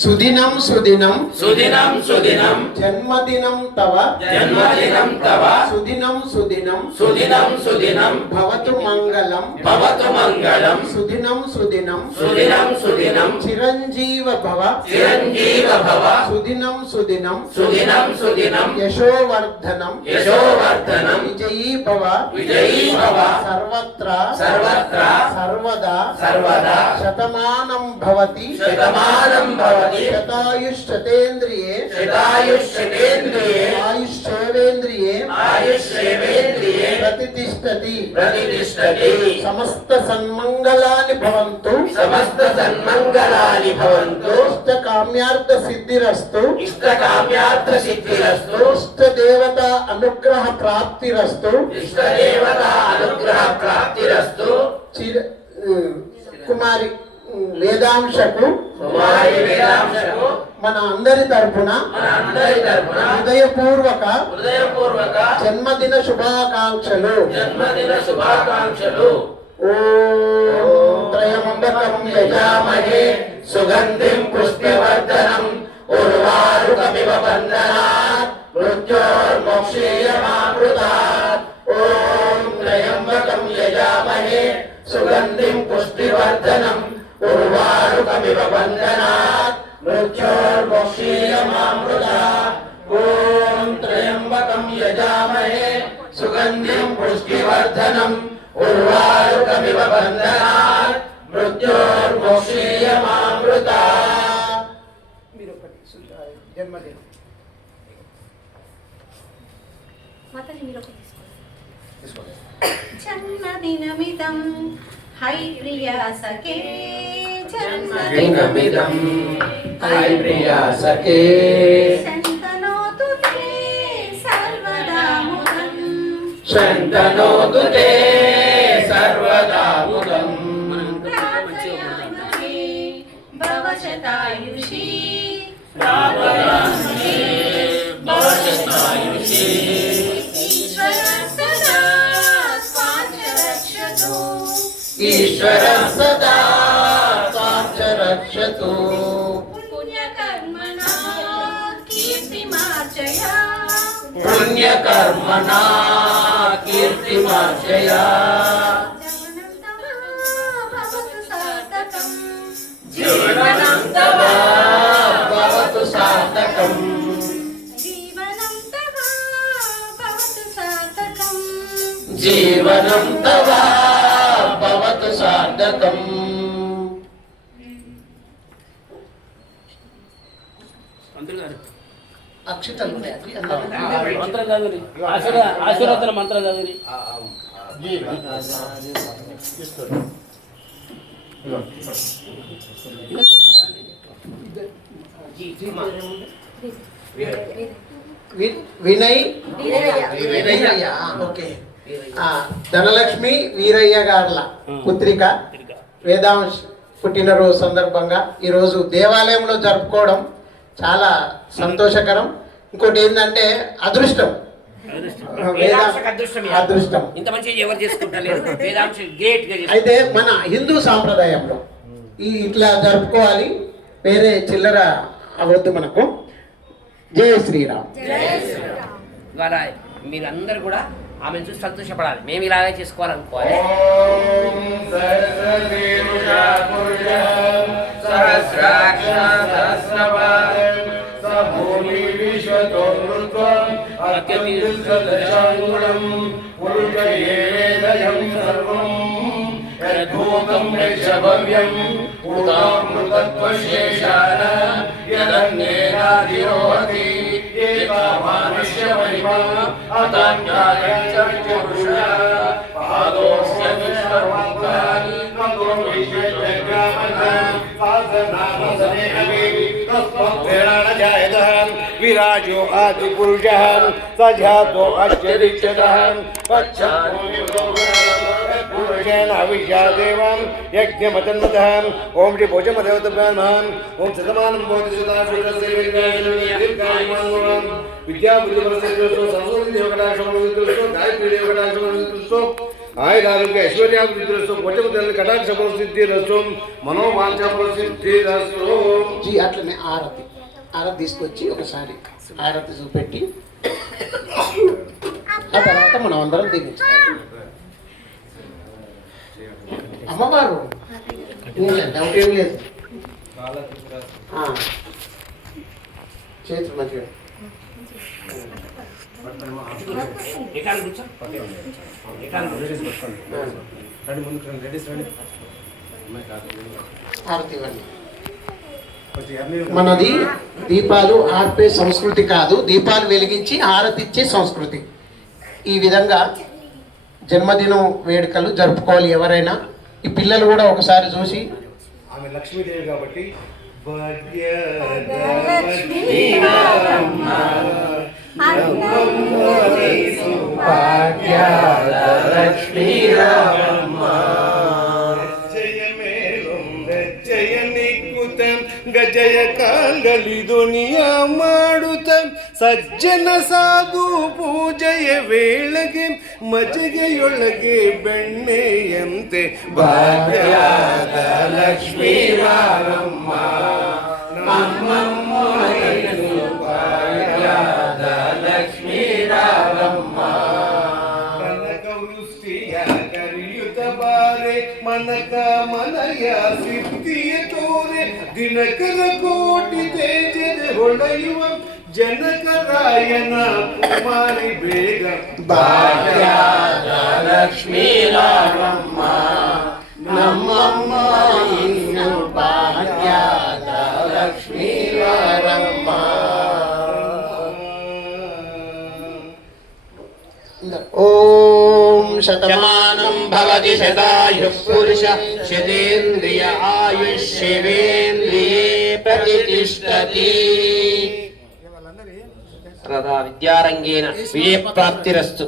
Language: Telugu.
సుదినం సుదినం సుదినం సుదినం జన్మదినం తవ జన్మదినం తవ సుదినం సుదినం సుదినం సుదినం భవతు మంగళం భవతు మంగళం సుదినం సుదినం సుదినం సుదినం చిరంజీవ భవ చిరంజీవ భవ సుదినం సుదినం సుదినం సుదినం యశోవర్ధనం యశోవర్ధనం విజయీ భవ విజయీ భవ సర్వత్రా సర్వత్రా సర్వదా సర్వదా శతమానం భవతి శతమానం భవతి శతాయుష్షతేంద్రియే శతాయుష్షతేంద్రియే ఆయుష్యేవేంద్రియే ఆయుష్యేవేంద్రియే ప్రతిష్టతి ప్రతిష్టతి సమస్త సన్మంగళాని భవంతు సమస్త సన్మంగళాని భవంతు ఇష్టకామ్యార్థ సిద్ధిరస్తు ఇష్టకామ్యార్థ సిద్ధిరస్తు ఇష్టదేవత అనుగ్రహ ప్రాప్తిరస్తు ఇష్టదేవత అనుగ్రహ ప్రాప్తిరస్తు కుమారి వేదాంశకు కుమారి వేదాంశకు మన అందరి తరపున హృదయపూర్వక జన్మదిన శుభాకాంక్షలు. ఓం త్రయంబకం యజామహే సుగంధిం పుష్టివర్ధనం ఉర్వారుకమివ బంధనాత్ మృత్యోర్మోక్షీయమామృతాత్. ఓం త్రయంబకం యజామహే సుగంధిం పుష్టివర్ధనం ఉర్వారుకమివ బంధనాత్ మృత్యోర్మోక్షీయమామృతాత్. ఓం త్రయంబకం యజామహే సుగంధిం పుష్టివర్ధనం ఉర్వారుకమివ బంధనాత్ మృత్యోర్మోక్షీయమామృతాత్. జన్మదినం జన్మదినమిదం హై ప్రియా సఖే జన్మదినమిదం హై ప్రియా సఖే శంతనోతు తే సర్వదా ముదం శంతనోతు తే సర్వదా ముదం ప్రార్థయామి భవశతాయుషీ ఈశ్వర సదా స్వాంచ రక్షతు. పుణ్యకర్మణా కీర్తిమార్జయ పుణ్యకర్మణా కీర్తిమార్జయ జీవనం తవ భవతు సార్థకం. జీవనం తవ భవతు సార్థకం. అక్షతలు మంత్రం చదివి ఆశీర్వాదాల మంత్రం చదివి వినయ్ ఓకే. ధనలక్ష్మి వీరయ్య గార్ల పుత్రిక వేదాంశ్ పుట్టినరోజు సందర్భంగా ఈరోజు దేవాలయంలో జరుపుకోవడం చాలా సంతోషకరం. ఇంకోటి ఏంటంటే అదృష్టం. అదృష్టం అయితే మన హిందూ సాంప్రదాయంలో ఇట్లా జరుపుకోవాలి, వేరే చిల్లర అవద్దు మనకు. జై శ్రీరామ్. మీరందరూ కూడా ఆమెను చూసి సంతోషపడాలి, మేము ఇలాగే చేసుకోవాలనుకోవాలి. विराजो आदि पुरुषः सजातो अच्चरिच्यतः पुरुषेण अविद्यादेवं यज्ञमतन्मतः ओम श्री भोजमदेवतभ्यां ओम शतमानं भवति विद्या बुद्धिबलसेवितो संस्कृति देवकटाक्षमो गायत्री देवकटाक्षमो ఆయురారోగ్య ఐశ్వర్యాభివృద్ధిరస్తు పొచ్చకు తల్లి కటాక్ష సిద్ధిరస్తు మనోవాంఛ సిద్ధిరస్తు. జీ అట్లనే ఆరతి తీసుకొచ్చి ఒకసారి ఆరతి చూపెట్టి ఆ తర్వాత మనం అందరం దీవించాలి. అమ్మవారు డౌట్ ఏం లేదు. చేతులు మంచిగా ఆరతి ఇవ్వండి. మనది దీపాలు ఆర్పే సంస్కృతి కాదు, దీపాలు వెలిగించి హారతిచ్చే సంస్కృతి. ఈ విధంగా జన్మదినం వేడుకలు జరుపుకోవాలి ఎవరైనా. ఈ పిల్లలు కూడా ఒకసారి చూసి, ఆమె లక్ష్మీదేవి కాబట్టి ಗಜಯ ಕಾಂಗಲಿದುನಿಯ ಮಾಡುತ್ತ ಸಜ್ಜನ ಸಾಧು ಪೂಜೆಯ ವೇಳೆಗೆ ಮಜ್ಜಿಗೆಯೊಳಗೆ ಬೆಣ್ಣೆಯಂತೆ ಭಾಗ್ಯದ ಲಕ್ಷ್ಮೀ ರಾರಮ್ಮ ನಮ್ಮಮ್ಮ ಭಾಗ್ಯದ ಲಕ್ಷ್ಮೀ ರಾರಮ್ಮ. ಕನಕ ವೃಷ್ಟಿಯ ಕರಿಯುತ್ತ ಬಾರೆ ಮನಕ ಮನಯ ಸಿದ್ಧಿಯ ತೋರೆ ದಿನಕರ ಕೋಟಿ ತೇಜದ ಹೊಳೆಯುವ ಜನಕರಾಯನ ಕುಮಾರಿ ಬೇಗ ಭಾಗ್ಯದ ಲಕ್ಷ್ಮೀ ರಾರಮ್ಮ ನಮ್ಮಮ್ಮ ಇನ್ನು ಭಾಗ್ಯದ ಲಕ್ಷ್ಮೀ ರಾರಮ್ಮ. ఓం శతమానం భవతి శతాయుః పురుష శతేంద్రియ ఆయుష్యేంద్రియే ప్రతిష్టతి. విద్యారంగేన విజయ ప్రాప్తిరస్తు.